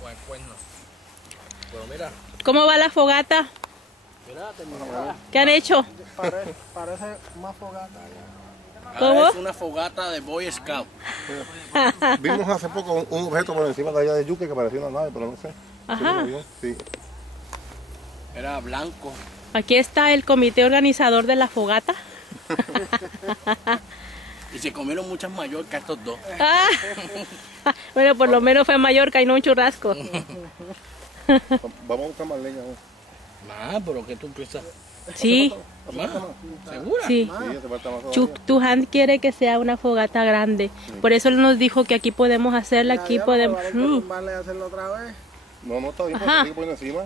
Con el cuerno. Pero mira. ¿Cómo va la fogata? Mira, ¿Qué han hecho? Parece una fogata. ¿Cómo? Es una fogata de Boy Scout. Vimos hace poco un objeto por encima de allá de Yuque que parecía una nave, pero no sé. Ajá. Sí. Era blanco. Aquí está el comité organizador de la fogata. Y se comieron muchas Mallorcas estos dos. Ah. Bueno, por lo menos fue Mallorca y no un churrasco. Vamos a buscar más leña. Pero ¿qué tú piensas? Sí, ¿Segura? sí. Sí, hace falta más todavía. Tuhan quiere que sea una fogata grande. Por eso él nos dijo que aquí podemos hacerla, aquí podemos... Tumbarle y hacerlo otra vez. No, está bien, Ajá. porque aquí por encima.